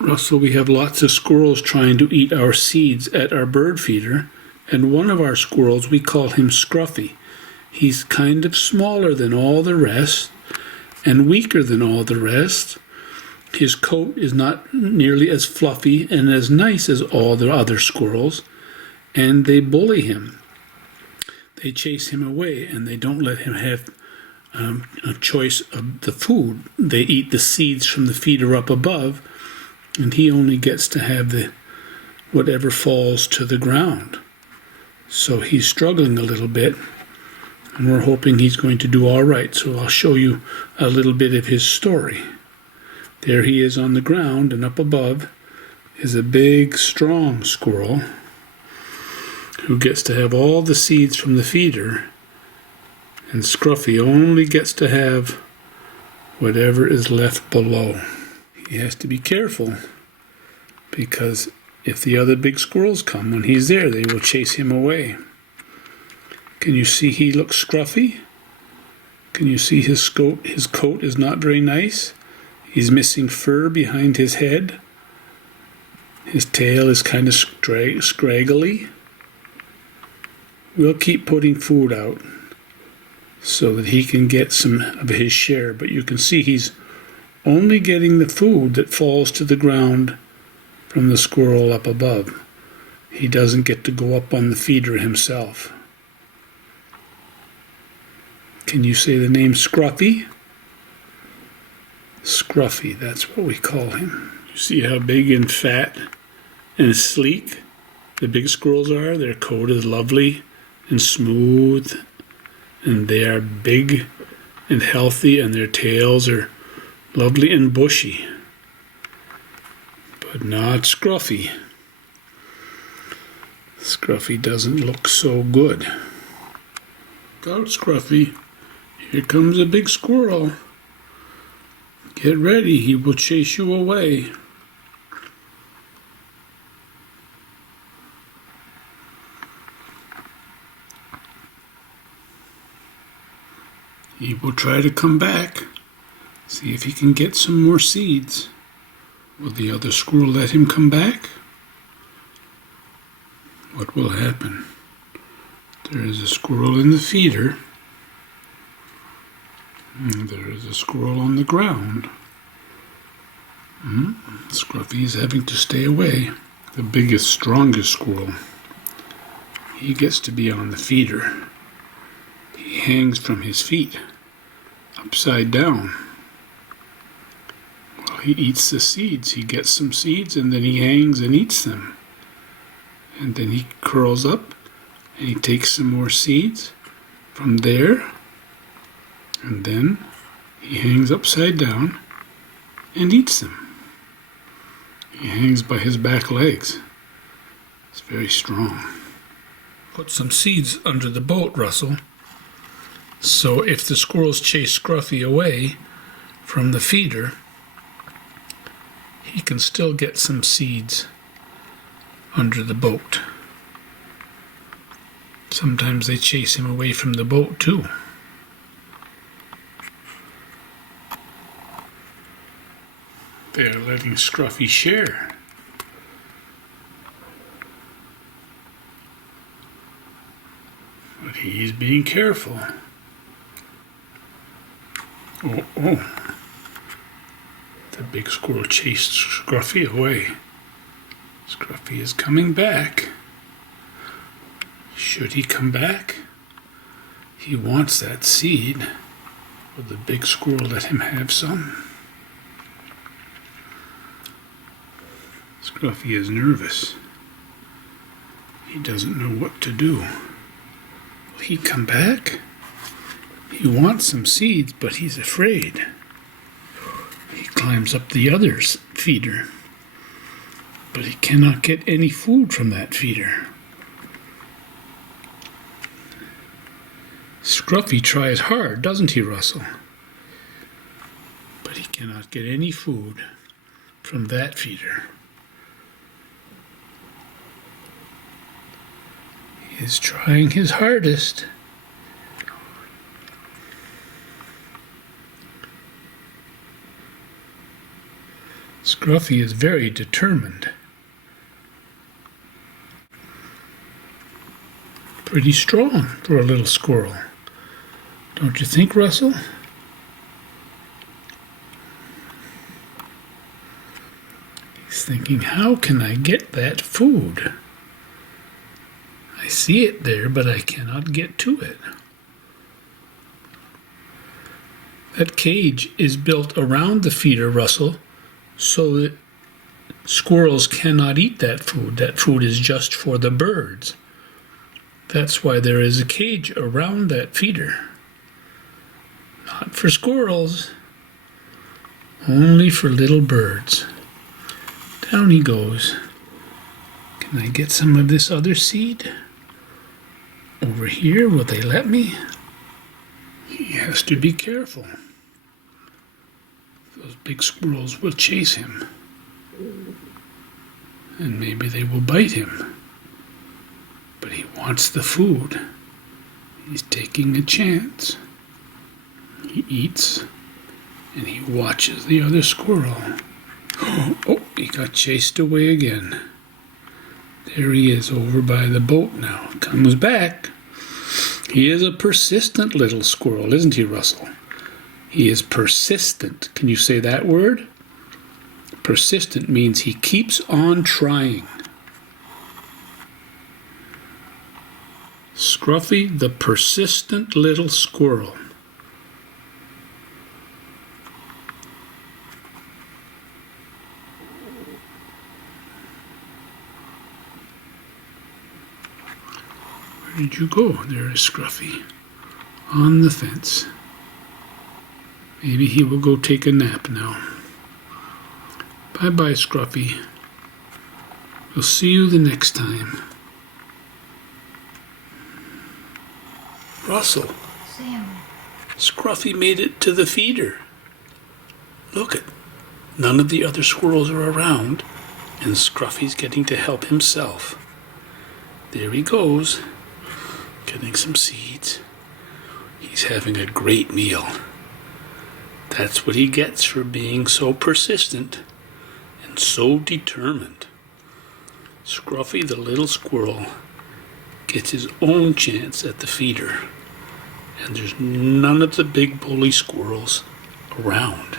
Russell, we have lots of squirrels trying to eat our seeds at our bird feeder, and one of our squirrels, we call him Scruffy. He's kind of smaller than all the rest and weaker than all the rest. His coat is not nearly as fluffy and as nice as all the other squirrels, and they bully him. They chase him away, and they don't let him have a choice of the food. They eat the seeds from the feeder up above, and he only gets to have whatever falls to the ground. So he's struggling a little bit, and we're hoping he's going to do all right. So I'll show you a little bit of his story. There he is on the ground, and up above is a big, strong squirrel who gets to have all the seeds from the feeder, and Scruffy only gets to have whatever is left below. He has to be careful, because if the other big squirrels come when he's there, they will chase him away. Can you see he looks scruffy? Can you see his coat is not very nice? He's missing fur behind his head. His tail is kind of scraggly. We'll keep putting food out so that he can get some of his share, but you can see he's only getting the food that falls to the ground from the squirrel up above. He doesn't get to go up on the feeder himself. Can you say the name Scruffy? Scruffy, that's what we call him. You see how big and fat and sleek the big squirrels are? Their coat is lovely and smooth, and they are big and healthy, and their tails are lovely and bushy. But not Scruffy. Scruffy doesn't look so good. Look out, Scruffy. Here comes a big squirrel. Get ready, he will chase you away. He will try to come back, see if he can get some more seeds. Will the other squirrel let him come back? What will happen? There is a squirrel in the feeder, and there is a squirrel on the ground. Scruffy is having to stay away. The biggest, strongest squirrel, he gets to be on the feeder. He hangs from his feet, upside down. While he eats the seeds, he gets some seeds, and then he hangs and eats them. And then he curls up, and he takes some more seeds from there, and then he hangs upside down and eats them. He hangs by his back legs. It's very strong. Put some seeds under the boat, Russell. So if the squirrels chase Scruffy away from the feeder, he can still get some seeds under the boat. Sometimes they chase him away from the boat too. They are letting Scruffy share. But he's being careful. Oh. The big squirrel chased Scruffy away. Scruffy is coming back. Should he come back? He wants that seed. Will the big squirrel let him have some? Scruffy is nervous. He doesn't know what to do. Will he come back? He wants some seeds, but he's afraid. He climbs up the other's feeder, but he cannot get any food from that feeder. Scruffy tries hard, doesn't he, Russell? But he cannot get any food from that feeder. He is trying his hardest. Scruffy is very determined. Pretty strong for a little squirrel. Don't you think, Russell? He's thinking, how can I get that food? I see it there, but I cannot get to it. That cage is built around the feeder, Russell, so that squirrels cannot eat that food. That food is just for the birds. That's why there is a cage around that feeder. Not for squirrels, only for little birds. Down he goes. Can I get some of this other seed? Over here, will they let me? He has to be careful. Those big squirrels will chase him. And maybe they will bite him. But he wants the food. He's taking a chance. He eats, and he watches the other squirrel. Oh, he got chased away again. There he is over by the boat now. Comes back. He is a persistent little squirrel, isn't he, Russell? He is persistent. Can you say that word? Persistent means he keeps on trying. Scruffy, the persistent little squirrel. Where did you go? There is Scruffy on the fence. Maybe he will go take a nap now. Bye-bye, Scruffy. We'll see you the next time. Russell, Sam. Scruffy made it to the feeder. Look it, none of the other squirrels are around, and Scruffy's getting to help himself. There he goes, getting some seeds. He's having a great meal. That's what he gets for being so persistent and so determined. Scruffy the little squirrel gets his own chance at the feeder, and there's none of the big bully squirrels around.